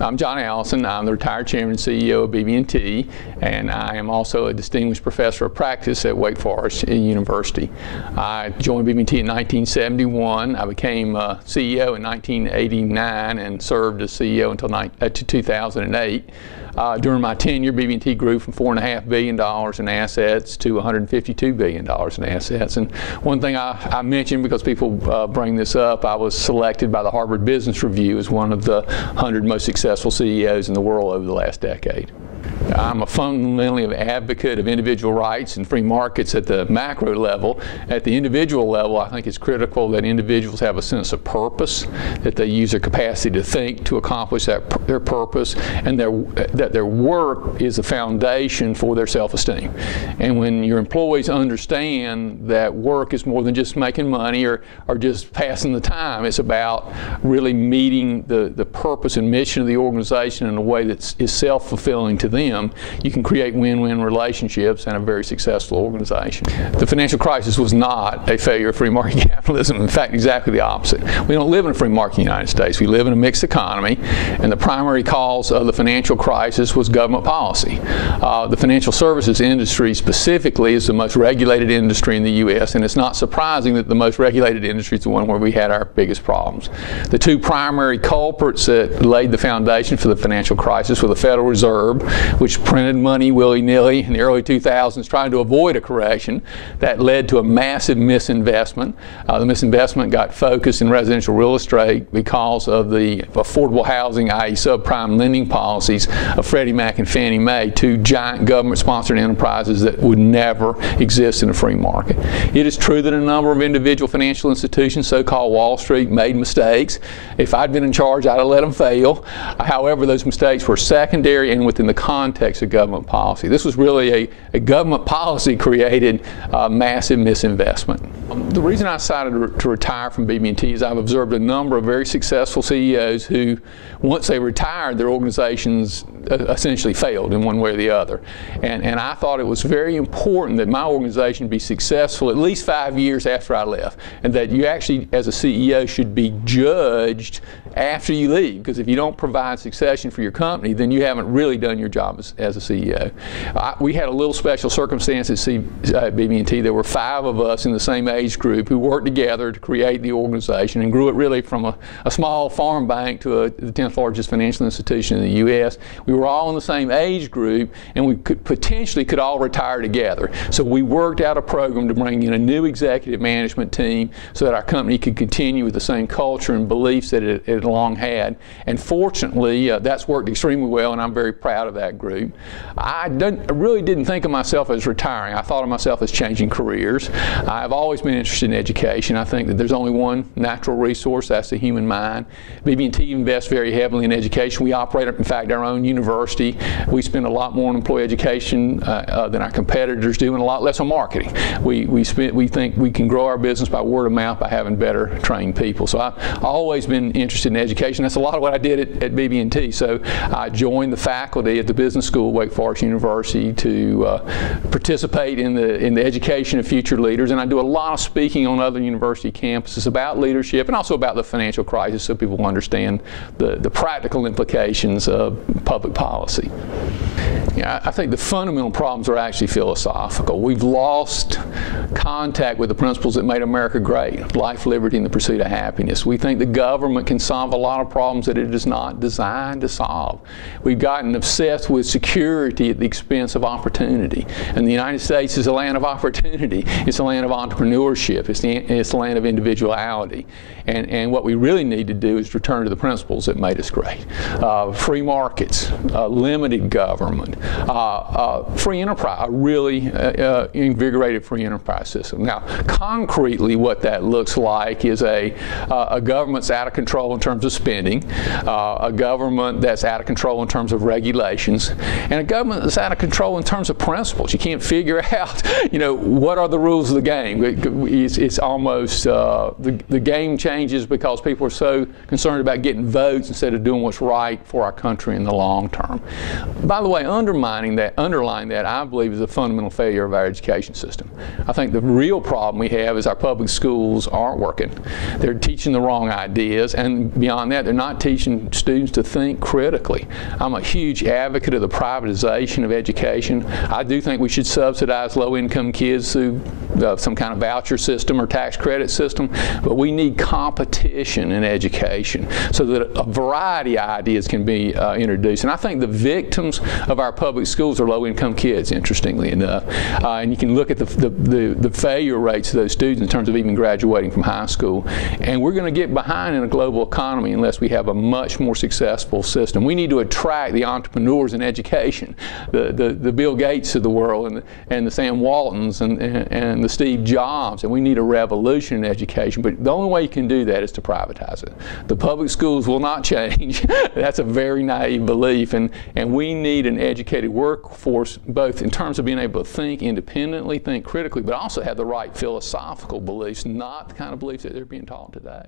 I'm John Allison. I'm the retired chairman and CEO of BB&T, and I am also a distinguished professor of practice at Wake Forest University. I joined BB&T in 1971. I became CEO in 1989 and served as CEO until 2008. During my tenure, BB&T grew from $4.5 billion in assets to $152 billion in assets. And one thing I mentioned, because people bring this up, I was selected by the Harvard Business Review as one of the 100 most successful CEOs in the world over the last decade. I'm a fundamentally an advocate of individual rights and free markets at the macro level. At the individual level, I think it's critical that individuals have a sense of purpose, that they use their capacity to think to accomplish their purpose, and that their work is the foundation for their self-esteem. And when your employees understand that work is more than just making money or just passing the time, it's about really meeting the purpose and mission of the organization in a way that is self-fulfilling to them, you can create win-win relationships and a very successful organization. The financial crisis was not a failure of free market capitalism. In fact, exactly the opposite. We don't live in a free market in the United States. We live in a mixed economy, and the primary cause of the financial crisis was government policy. The financial services industry specifically is the most regulated industry in the U.S., and it's not surprising that the most regulated industry is the one where we had our biggest problems. The two primary culprits that laid the foundation for the financial crisis were the Federal Reserve, which printed money willy-nilly in the early 2000s trying to avoid a correction. That led to a massive misinvestment. The misinvestment got focused in residential real estate because of the affordable housing, i.e. subprime lending policies of Freddie Mac and Fannie Mae, two giant government-sponsored enterprises that would never exist in a free market. It is true that a number of individual financial institutions, so-called Wall Street, made mistakes. If I'd been in charge, I'd have let them fail. However, those mistakes were secondary and within the context of government policy. This was really a government policy created massive misinvestment. The reason I decided to retire from BB&T is I've observed a number of very successful CEOs who, once they retired, their organizations essentially failed in one way or the other. And I thought it was very important that my organization be successful at least 5 years after I left, and that you actually, as a CEO, should be judged after you leave, because if you don't provide succession for your company, then you haven't really done your job as a CEO. We had a little special circumstance at BB&T. There were 5 of us in the same age group who worked together to create the organization and grew it really from a small farm bank to the 10th largest financial institution in the U.S. We were all in the same age group, and we could all retire together. So we worked out a program to bring in a new executive management team so that our company could continue with the same culture and beliefs that it long had. And fortunately, that's worked extremely well, and I'm very proud of that group. I really didn't think of myself as retiring. I thought of myself as changing careers. I've always been interested in education. I think that there's only one natural resource, that's the human mind. BB&T invests very heavily in education. We operate, in fact, our own university. We spend a lot more on employee education than our competitors do, and a lot less on marketing. We think we can grow our business by word of mouth by having better trained people. So I've always been interested in education. That's a lot of what I did at BB&T. So I joined the faculty at the business school at Wake Forest University to participate in the education of future leaders, and I do a lot of speaking on other university campuses about leadership and also about the financial crisis, so people understand the practical implications of public policy. Yeah, I think the fundamental problems are actually philosophical. We've lost contact with the principles that made America great: life, liberty, and the pursuit of happiness. We think the government can solve a lot of problems that it is not designed to solve. We've gotten obsessed with security at the expense of opportunity. And the United States is a land of opportunity. It's a land of entrepreneurship. It's a land of individuality. And what we really need to do is return to the principles that made us great. Free markets, limited government, free enterprise, a really invigorated free enterprise system. Now, concretely, what that looks like is a government that's out of control in terms of spending, a government that's out of control in terms of regulations, and a government that's out of control in terms of principles. You can't figure out, what are the rules of the game. it's almost the game changes because people are so concerned about getting votes instead of doing what's right for our country in the long term. By the way, underlying that, I believe, is a fundamental failure of our education system. I think the real problem we have is our public schools aren't working. They're teaching the wrong ideas, and beyond that, they're not teaching students to think critically. I'm a huge advocate of the privatization of education. I do think we should subsidize low-income kids through some kind of voucher system or tax credit system, but we need competition in education so that a variety of ideas can be introduced. And I think the victims of our public schools are low-income kids, interestingly enough. And you can look at the failure rates of those students in terms of even graduating from high school. And we're going to get behind in a global economy unless we have a much more successful system. We need to attract the entrepreneurs in education, the Bill Gates of the world, and the Sam Waltons and the Steve Jobs, and we need a revolution in education. But the only way you can do that is to privatize it. The public schools will not change. That's a very naive belief, and we need an educated workforce, both in terms of being able to think independently, think critically, but also have the right philosophical beliefs, not the kind of beliefs that they're being taught today.